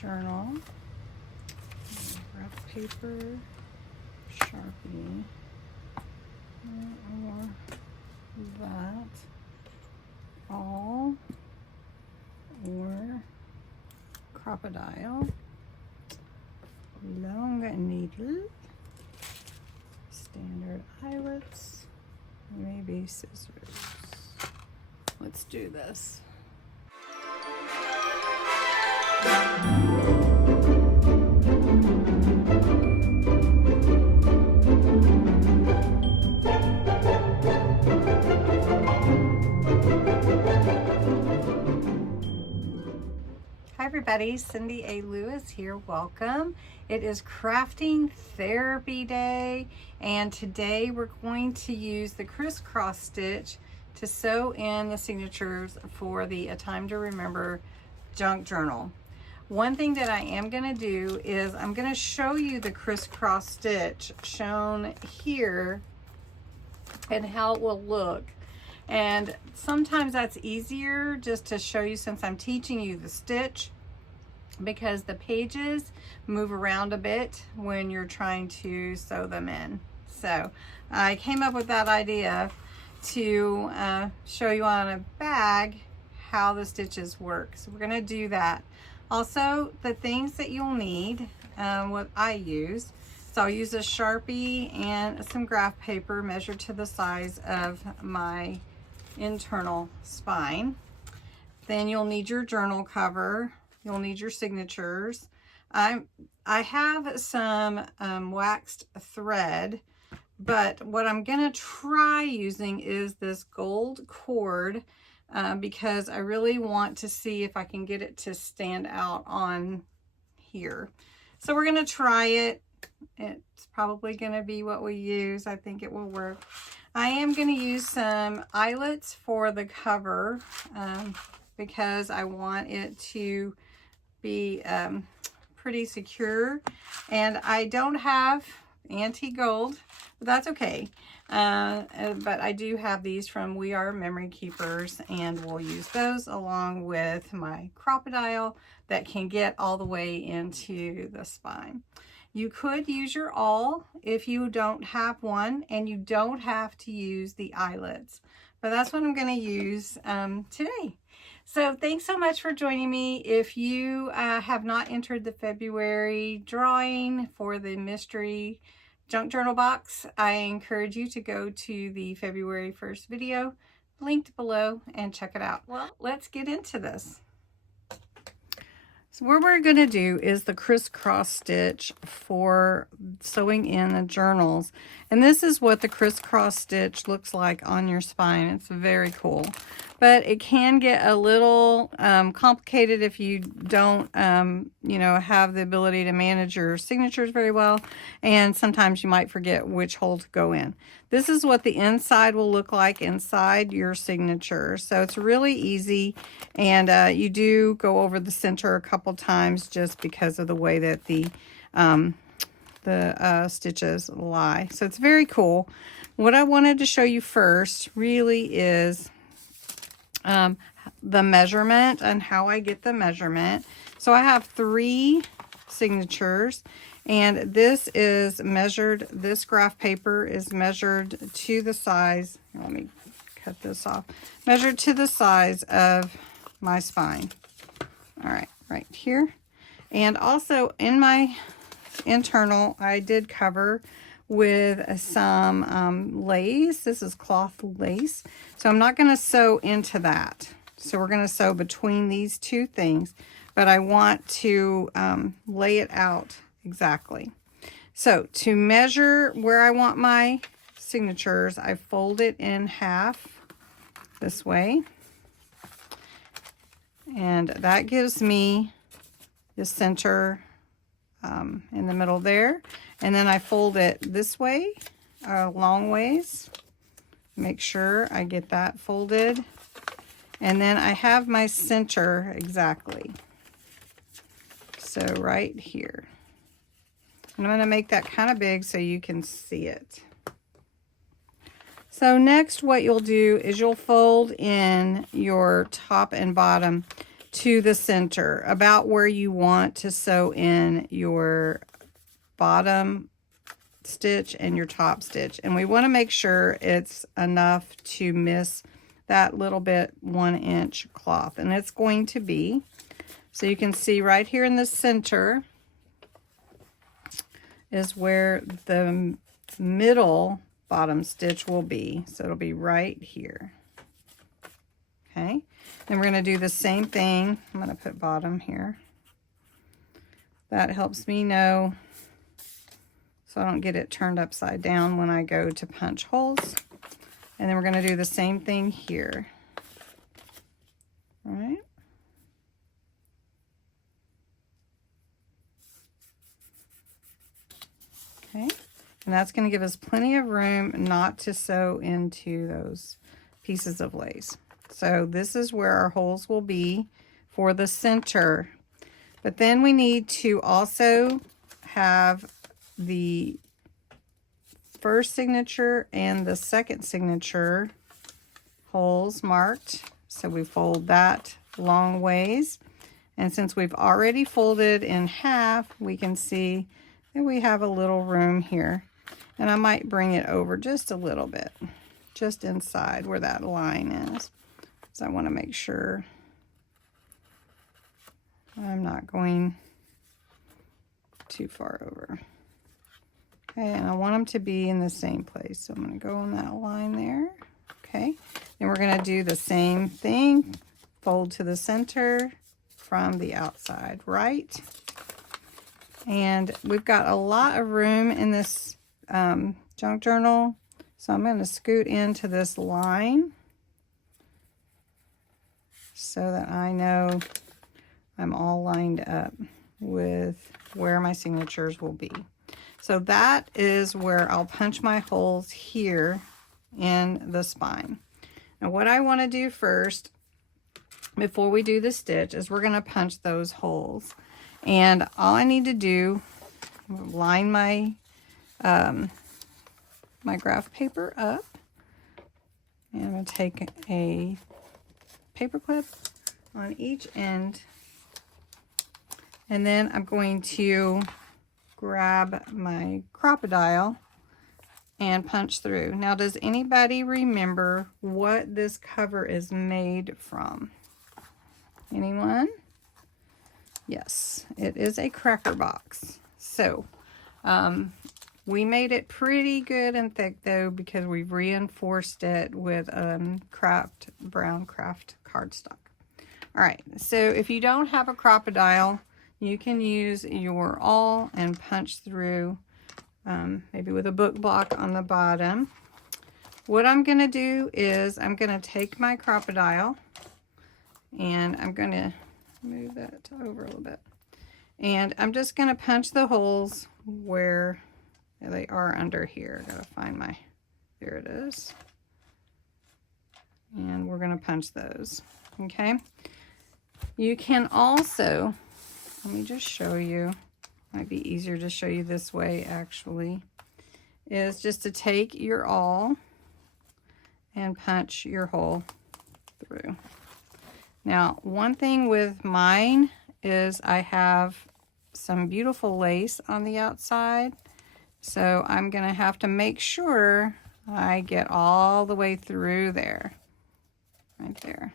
journal, graph paper, Sharpie, or that, all, or crocodile, long needle, standard eyelets, maybe scissors. Let's do this. Hi everybody, Cindy A. Lewis here. Welcome. It is Crafting Therapy Day, and today we're going to use the crisscross stitch to sew in the signatures for the A Time to Remember junk journal. One thing that I am going to do is I'm going to show you the crisscross stitch shown here and how it will look. And sometimes that's easier just to show you since I'm teaching you the stitch, because the pages move around a bit when you're trying to sew them in. So I came up with that idea to show you on a bag how the stitches work. So we're going to do that. Also, the things that you'll need, what I use. So I'll use a Sharpie and some graph paper measured to the size of my internal spine. Then you'll need your journal cover. You'll need your signatures. I have some waxed thread, but what I'm gonna try using is this gold cord because I really want to see if I can get it to stand out on here. So we're gonna try it. It's probably gonna be what we use. I think it will work. I am gonna use some eyelets for the cover because I want it to be pretty secure, and I don't have antique gold, but that's okay. But I do have these from We Are Memory Keepers, and we'll use those along with my crocodile that can get all the way into the spine. You could use your awl if you don't have one, and you don't have to use the eyelets, but that's what I'm going to use today. So thanks so much for joining me. If you have not entered the February drawing for the mystery junk journal box, I encourage you to go to the February 1st video linked below and check it out. Well, let's get into this. So what we're going to do is the crisscross stitch for sewing in the journals. And this is what the crisscross stitch looks like on your spine. It's very cool. But it can get a little complicated if you don't, you know, have the ability to manage your signatures very well. And sometimes you might forget which hole to go in. This is what the inside will look like inside your signature. So it's really easy. And you do go over the center a couple times just because of the way that the stitches lie. So it's very cool. What I wanted to show you first really is the measurement and how I get the measurement. So I have 3 signatures, and this is measured, this graph paper is measured to the size, let me cut this off, measured to the size of my spine. All right, right here. And also in my internal, I did cover with some lace. This is cloth lace. So I'm not going to sew into that. So we're going to sew between these 2 things, but I want to lay it out exactly. So to measure where I want my signatures, I fold it in half this way. And that gives me the center in the middle there. And then I fold it this way, long ways. Make sure I get that folded. And then I have my center exactly. So right here. And I'm going to make that kind of big so you can see it. So next what you'll do is you'll fold in your top and bottom to the center, about where you want to sew in your bottom stitch and your top stitch. And we want to make sure it's enough to miss that little bit 1 inch cloth, and it's going to be. So you can see right here in the center is where the middle bottom stitch will be. So it'll be right here. Okay, then we're going to do the same thing. I'm going to put bottom here. That helps me know so I don't get it turned upside down when I go to punch holes. And then we're going to do the same thing here. All right. Okay, and that's going to give us plenty of room not to sew into those pieces of lace. So this is where our holes will be for the center. But then we need to also have the first signature and the second signature holes marked. So we fold that long ways. And since we've already folded in half, we can see that we have a little room here. And I might bring it over just a little bit, just inside where that line is. So I want to make sure I'm not going too far over. Okay, and I want them to be in the same place. So I'm going to go on that line there. Okay, then we're going to do the same thing. Fold to the center from the outside right. And we've got a lot of room in this junk journal. So I'm going to scoot into this line so that I know I'm all lined up with where my signatures will be. So that is where I'll punch my holes here in the spine. Now what I want to do first, before we do the stitch, is we're going to punch those holes. And all I need to do, line my my graph paper up. And I'm going to take a paper clip on each end. And then I'm going to grab my crocodile and punch through. Now, does anybody remember what this cover is made from? Anyone? Yes, it is a cracker box. So, we made it pretty good and thick though, because we've reinforced it with brown craft cardstock. All right, so if you don't have a crocodile, you can use your awl and punch through, maybe with a book block on the bottom. What I'm going to do is I'm going to take my crocodile and I'm going to move that over a little bit. And I'm just going to punch the holes where they are under here. I gotta find my, there it is. And we're going to punch those. Okay. You can also, let me just show you, might be easier to show you this way actually, is just to take your awl and punch your hole through. Now, one thing with mine is I have some beautiful lace on the outside, so I'm going to have to make sure I get all the way through there, right there.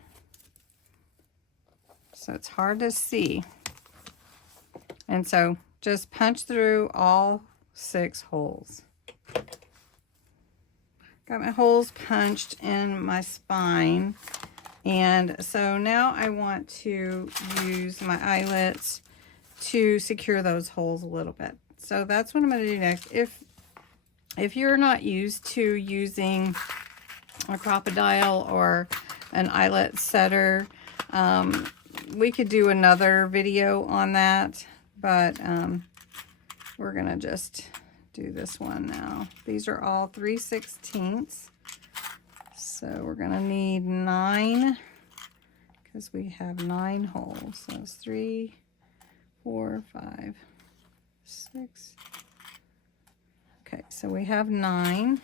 So it's hard to see. And so just punch through all 6 holes. Got my holes punched in my spine. And so now I want to use my eyelets to secure those holes a little bit. So that's what I'm going to do next. If you're not used to using a crocodile or an eyelet setter, we could do another video on that, but we're going to just do this one now. These are all 3/16. So we're going to need 9 because we have 9 holes. So it's 3, 4, 5, 6. Okay, so we have 9.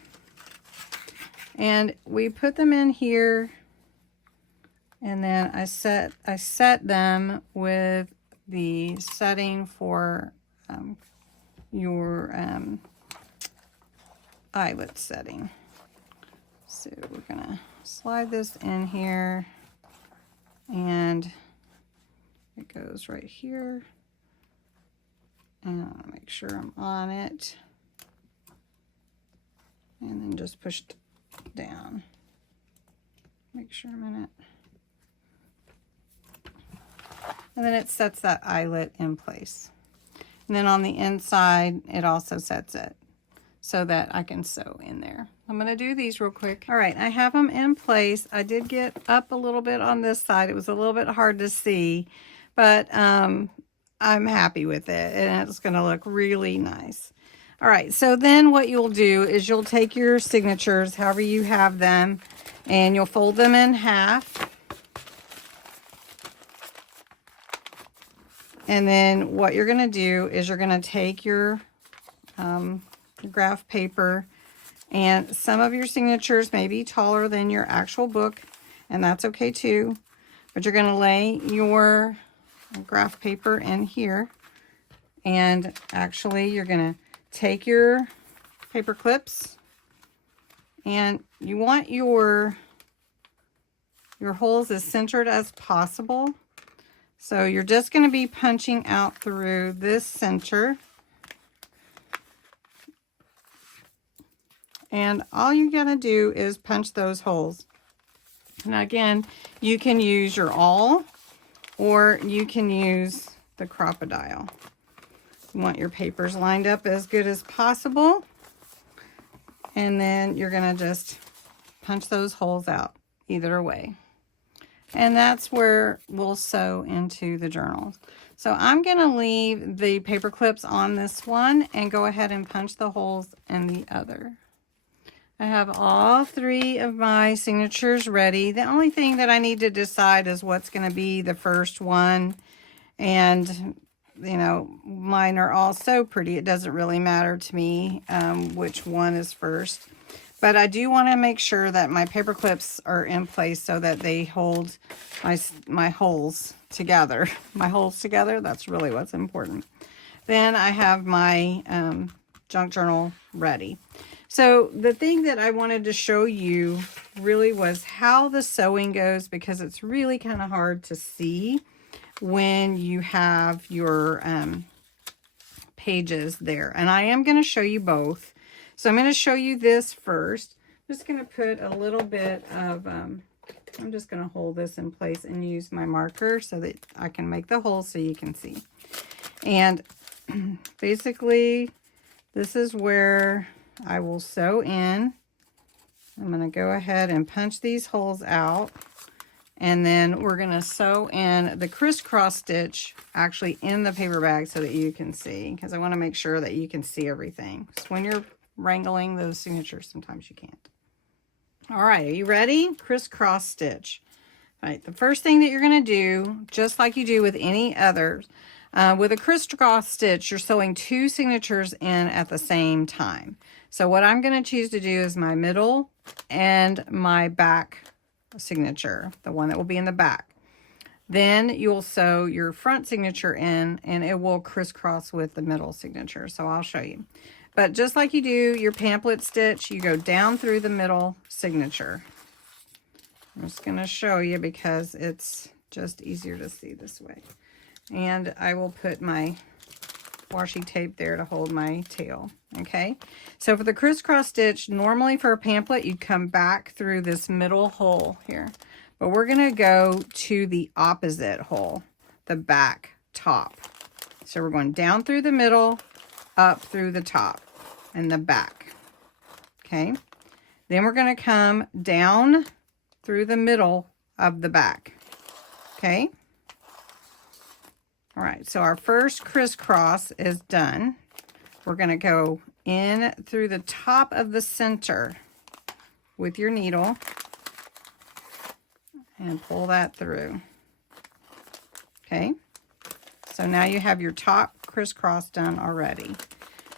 And we put them in here And then I set them with the setting for your eyelet setting. So we're gonna slide this in here, and it goes right here. And I'll make sure I'm on it. And then just push down. Make sure I'm in it. And then it sets that eyelet in place. And then on the inside, it also sets it so that I can sew in there. I'm gonna do these real quick. All right, I have them in place. I did get up a little bit on this side. It was a little bit hard to see, but I'm happy with it, and it's gonna look really nice. All right, so then what you'll do is you'll take your signatures, however you have them, and you'll fold them in half. And then what you're gonna do is you're gonna take your graph paper, and some of your signatures may be taller than your actual book, and that's okay too. But you're gonna lay your graph paper in here, and actually you're gonna take your paper clips, and you want your holes as centered as possible. So you're just going to be punching out through this center. And all you got to do is punch those holes. And again, you can use your awl, or you can use the crocodile. You want your papers lined up as good as possible. And then you're going to just punch those holes out either way. And that's where we'll sew into the journals. So I'm going to leave the paper clips on this one and go ahead and punch the holes in the other. I have all three of my signatures ready. The only thing that I need to decide is what's going to be the first one. And, you know, mine are all so pretty. It doesn't really matter to me which one is first. But I do want to make sure that my paper clips are in place so that they hold my holes together. My holes together, that's really what's important. Then I have my junk journal ready. So the thing that I wanted to show you really was how the sewing goes, because it's really kind of hard to see when you have your pages there. And I am going to show you both. So I'm going to show you this first. I'm just going to put a little bit of, I'm just going to hold this in place and use my marker so that I can make the hole so you can see. And basically, this is where I will sew in. I'm going to go ahead and punch these holes out. And then we're going to sew in the crisscross stitch actually in the paper bag so that you can see, because I want to make sure that you can see everything. So when you're wrangling those signatures, sometimes you can't. All right, are you ready? Crisscross stitch. All right, the first thing that you're going to do, just like you do with any others, with a crisscross stitch, you're sewing two signatures in at the same time. So what I'm going to choose to do is my middle and my back signature, the one that will be in the back. Then you'll sew your front signature in, and it will crisscross with the middle signature. So I'll show you. But just like you do your pamphlet stitch, you go down through the middle signature. I'm just going to show you because it's just easier to see this way. And I will put my washi tape there to hold my tail. Okay, so for the crisscross stitch, normally for a pamphlet, you come back through this middle hole here. But we're going to go to the opposite hole, the back top. So we're going down through the middle, up through the top and the back. Okay, then we're going to come down through the middle of the back. Okay, all right, so our first crisscross is done. We're going to go in through the top of the center with your needle and pull that through. Okay, so now you have your top crisscross done already.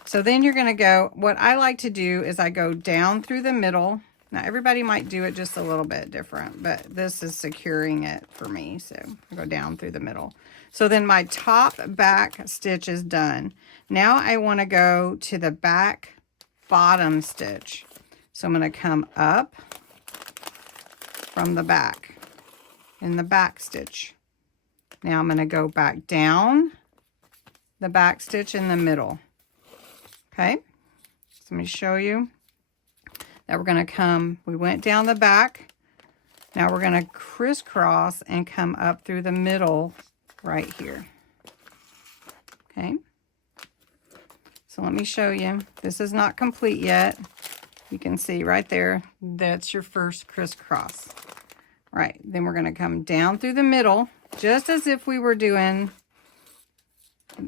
So then you're going to go, what I like to do is I go down through the middle Now everybody might do it just a little bit different, but this is securing it for me. So I go down through the middle. So then my top back stitch is done. Now I want to go to the back bottom stitch. So I'm going to come up from the back in the back stitch. Now I'm going to go back down the back stitch in the middle. Okay, so let me show you that we're going to come, we went down the back. Now we're going to crisscross and come up through the middle right here. Okay, so let me show you. This is not complete yet. You can see right there, that's your first crisscross. Right, then we're going to come down through the middle, just as if we were doing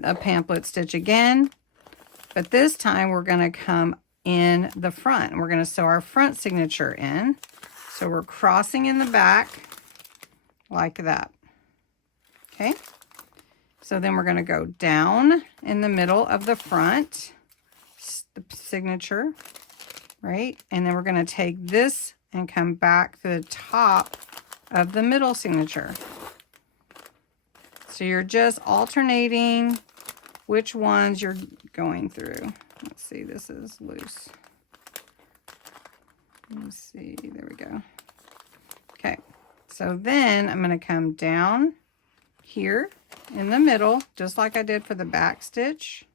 a pamphlet stitch again. But this time we're going to come in the front. We're going to sew our front signature in. So we're crossing in the back like that. Okay. So then we're going to go down in the middle of the front, the signature, right? And then we're going to take this and come back to the top of the middle signature. So you're just alternating which ones you're going through. Let's see, this is loose. Let me see, there we go. Okay, so then I'm going to come down here in the middle, just like I did for the back stitch.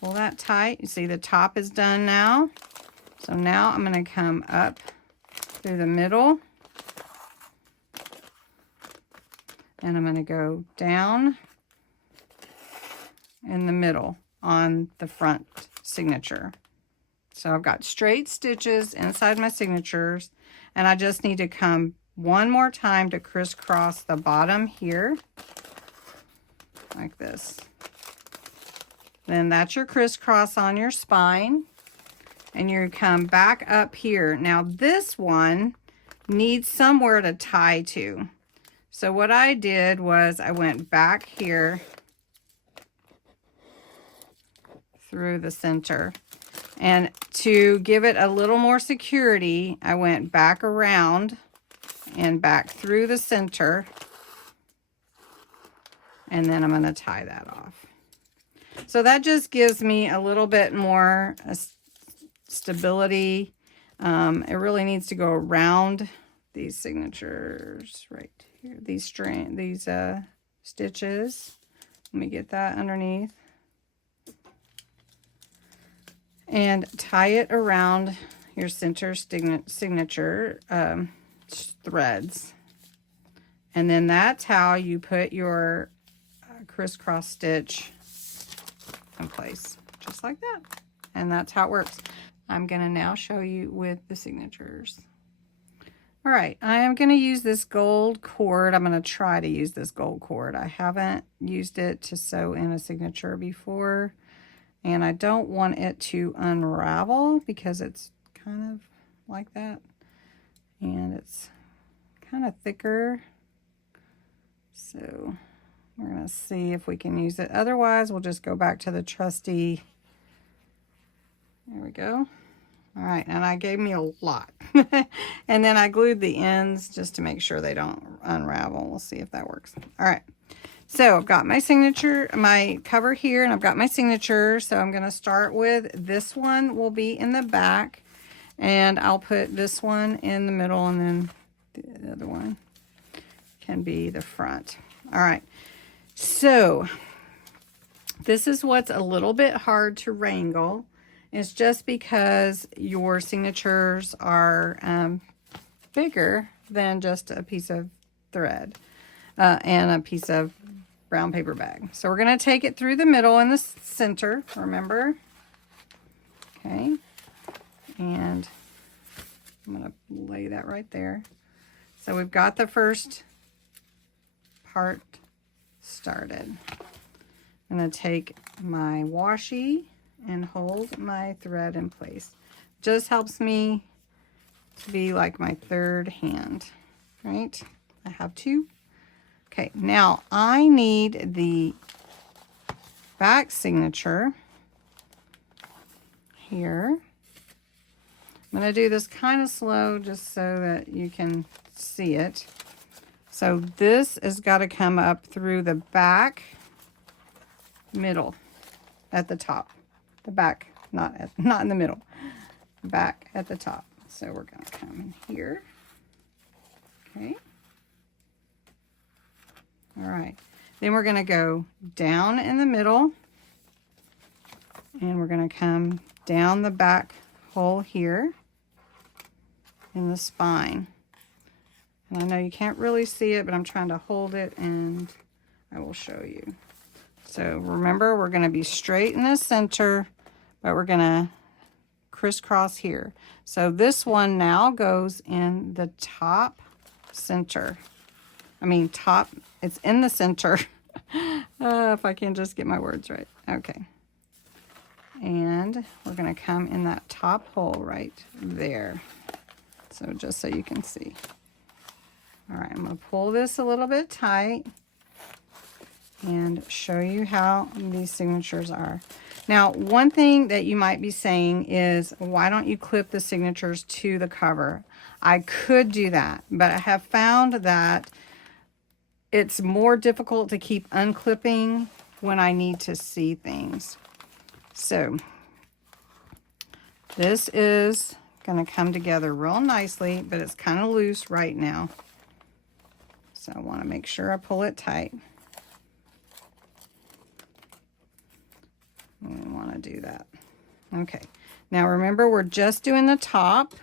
Pull that tight. You see the top is done now. So now I'm going to come up through the middle. And I'm going to go down in the middle on the front signature. So I've got straight stitches inside my signatures, and I just need to come one more time to crisscross the bottom here like this. Then that's your crisscross on your spine, and you come back up here. Now this one needs somewhere to tie to. So what I did was I went back here through the center, and to give it a little more security, I went back around and back through the center, and then I'm going to tie that off. So that just gives me a little bit more stability. It really needs to go around these signatures right here, these stitches. Let me get that underneath. And tie it around your center signature threads. And then that's how you put your crisscross stitch in place, just like that. And that's how it works. I'm going to now show you with the signatures. All right, I am going to use this gold cord. I'm going to try to use this gold cord. I haven't used it to sew in a signature before. And I don't want it to unravel because it's kind of like that. And it's kind of thicker. So we're going to see if we can use it. Otherwise, we'll just go back to the trusty. There we go. All right, and I gave me a lot. And then I glued the ends just to make sure they don't unravel. We'll see if that works. All right. So I've got my signature, my cover here, and I've got my signature. So I'm going to start with this one will be in the back, and I'll put this one in the middle, and then the other one can be the front. All right. So this is what's a little bit hard to wrangle. It's just because your signatures are bigger than just a piece of thread and a piece of brown paper bag. So we're going to take it through the middle in the center, remember? Okay. And I'm going to lay that right there. So we've got the first part started. I'm going to take my washi and hold my thread in place. Just helps me to be like my third hand, right? I have two. Okay, now I need the back signature here. I'm going to do this kind of slow just so that you can see it. So this has got to come up through the back middle at the top. The back, not in the middle. Back at the top. So we're going to come in here. Okay. All right. Then we're going to go down in the middle. And we're going to come down the back hole here in the spine. And I know you can't really see it, but I'm trying to hold it and I will show you. So remember, we're going to be straight in the center, but we're going to crisscross here. So this one now goes in the top center. I mean top, it's in the center. If I can just get my words right. Okay. And we're going to come in that top hole right there. So just so you can see. All right, I'm going to pull this a little bit tight and show you how these signatures are. Now, one thing that you might be saying is, why don't you clip the signatures to the cover? I could do that, but I have found that it's more difficult to keep unclipping when I need to see things. So this is going to come together real nicely, but it's kind of loose right now. So I want to make sure I pull it tight. We want to do that. Okay. Now remember, we're just doing the top.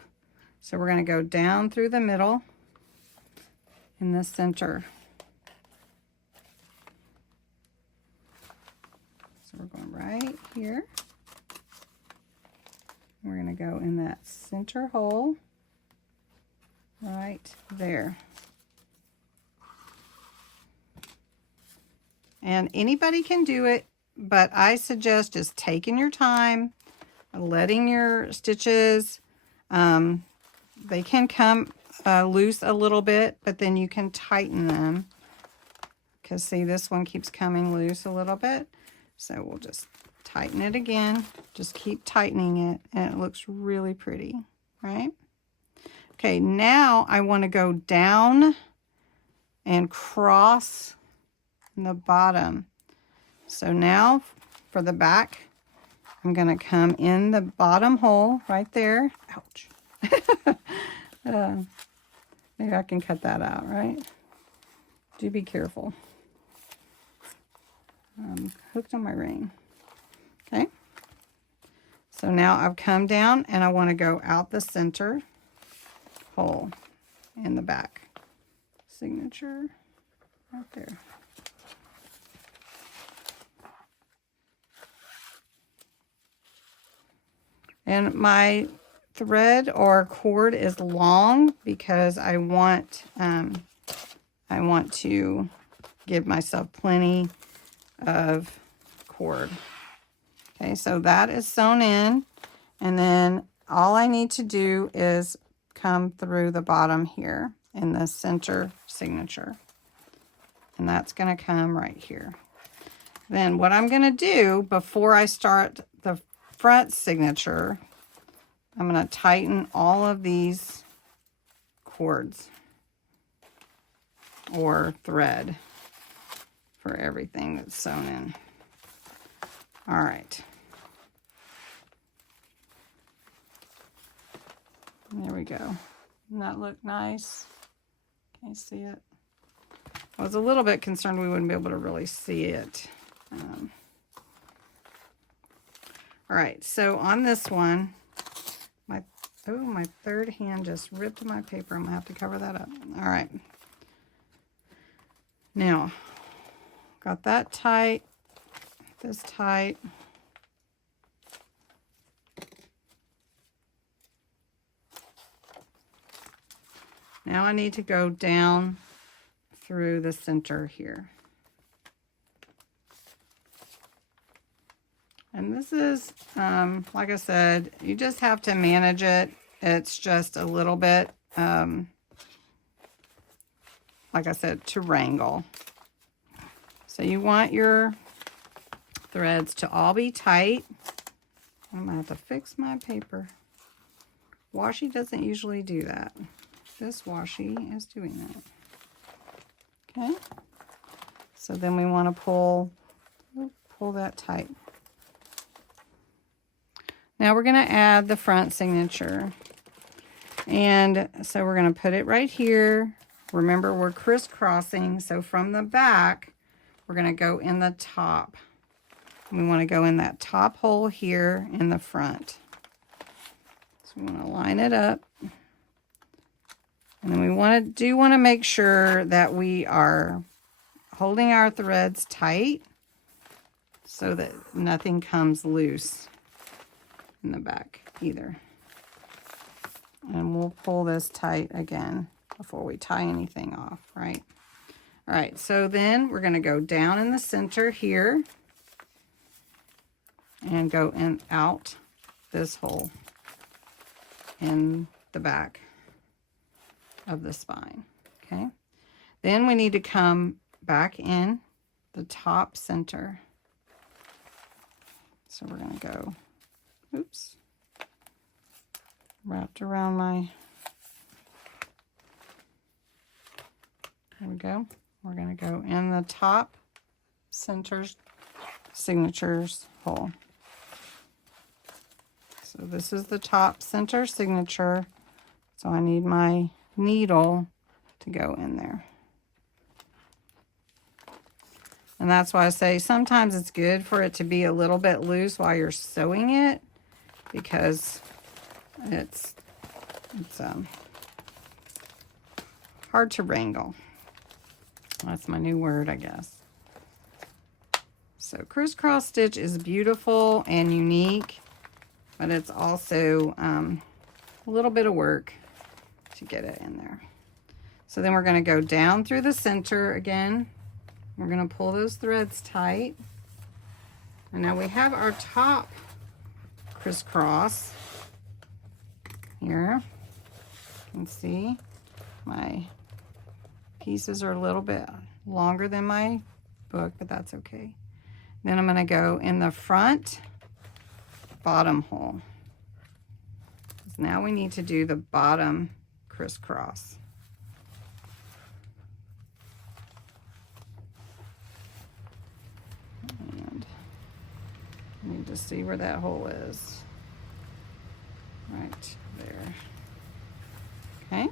So we're going to go down through the middle in the center. So we're going right here. We're going to go in that center hole right there. And anybody can do it, but I suggest just taking your time, letting your stitches, they can come loose a little bit, but then you can tighten them. Because see, this one keeps coming loose a little bit. So we'll just tighten it again. Just keep tightening it, and it looks really pretty, right? Okay, now I want to go down and cross the bottom. So now for the back, I'm going to come in the bottom hole right there. Ouch. Maybe I can cut that out, right? Do be careful. I'm hooked on my ring. Okay. So now I've come down and I want to go out the center hole in the back. Signature right there. And my thread or cord is long because I want to give myself plenty of cord. Okay, so that is sewn in, and then all I need to do is come through the bottom here in the center signature, and that's going to come right here. Then what I'm going to do before I start the front signature, I'm going to tighten all of these cords or thread for everything that's sewn in. All right. There we go. Doesn't that look nice? Can you see it? I was a little bit concerned we wouldn't be able to really see it. All right, so on this one, my third hand just ripped my paper. I'm gonna have to cover that up. All right. Now, got that tight, this tight. Now I need to go down through the center here. And this is, like I said, you just have to manage it. It's just a little bit, like I said, to wrangle. So you want your threads to all be tight. I'm going to have to fix my paper. Washi doesn't usually do that. This washi is doing that. Okay. So then we want to pull that tight. Now we're going to add the front signature. And so we're going to put it right here. Remember, we're crisscrossing, so from the back, we're going to go in the top. We want to go in that top hole here in the front. So we want to line it up. And then we want to make sure that we are holding our threads tight so that nothing comes loose in the back either. And we'll pull this tight again before we tie anything off, right? All right, so then we're going to go down in the center here and go in out this hole in the back of the spine, okay? Then we need to come back in the top center. So we're going to go, oops, wrapped around my, there we go. We're going to go in the top center's signatures hole. So this is the top center signature. So I need my needle to go in there. And that's why I say sometimes it's good for it to be a little bit loose while you're sewing it, because it's hard to wrangle. That's my new word, I guess. So crisscross stitch is beautiful and unique, but it's also a little bit of work to get it in there. So then we're going to go down through the center again. We're going to pull those threads tight. And now we have our top crisscross here. You can see my pieces are a little bit longer than my book, but that's okay. Then I'm going to go in the front bottom hole. Now we need to do the bottom crisscross. And I need to see where that hole is. Right there. Okay.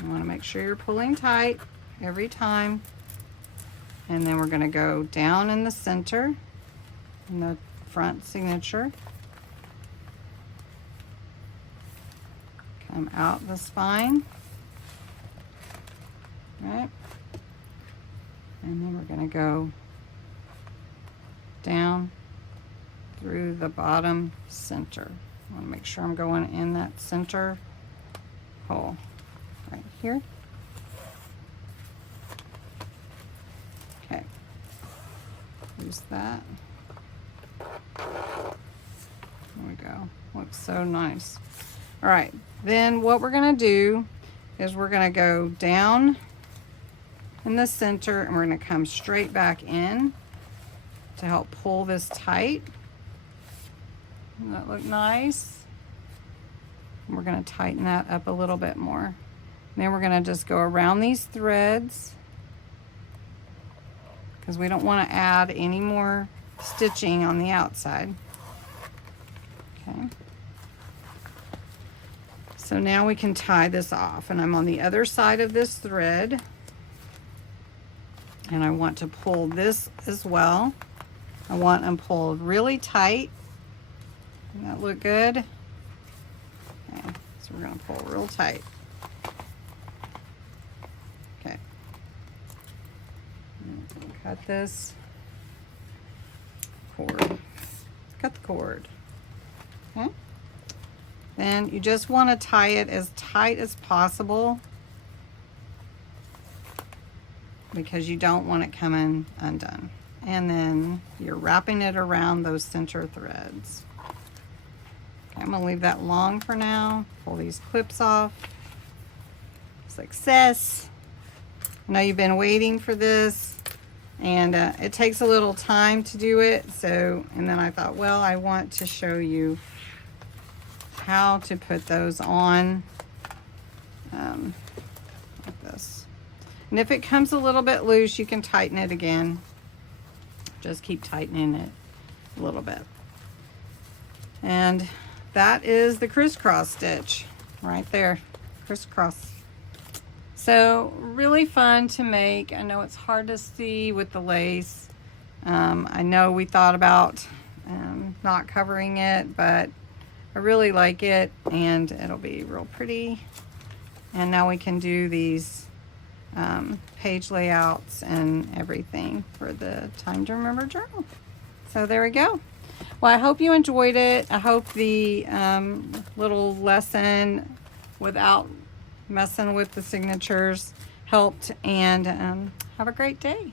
You want to make sure you're pulling tight every time. And then we're going to go down in the center in the front signature. Come out the spine. Right. And then we're going to go down through the bottom center. I want to make sure I'm going in that center hole right here. Okay. Use that. There we go. Looks so nice. All right. Then what we're going to do is we're going to go down in the center and we're going to come straight back in to help pull this tight. Doesn't that look nice? And we're going to tighten that up a little bit more. And then we're going to just go around these threads because we don't want to add any more stitching on the outside. Okay. So now we can tie this off, and I'm on the other side of this thread, and I want to pull this as well. I want them pulled really tight. Doesn't that look good? Okay, so we're going to pull real tight. Okay. Cut this cord. Cut the cord. Okay. Then you just want to tie it as tight as possible because you don't want it coming undone. And then you're wrapping it around those center threads. Okay, I'm going to leave that long for now. Pull these clips off. Success. I know you've been waiting for this, and it takes a little time to do it. So, and then I thought, well, I want to show you how to put those on like this. And if it comes a little bit loose, you can tighten it again. Just keep tightening it a little bit. And that is the crisscross stitch right there, crisscross. So really fun to make. I know it's hard to see with the lace. I know we thought about not covering it, but I really like it, and it'll be real pretty. And now we can do these page layouts and everything for the Time to Remember journal. So there we go. Well, I hope you enjoyed it. I hope the little lesson without messing with the signatures helped, and have a great day.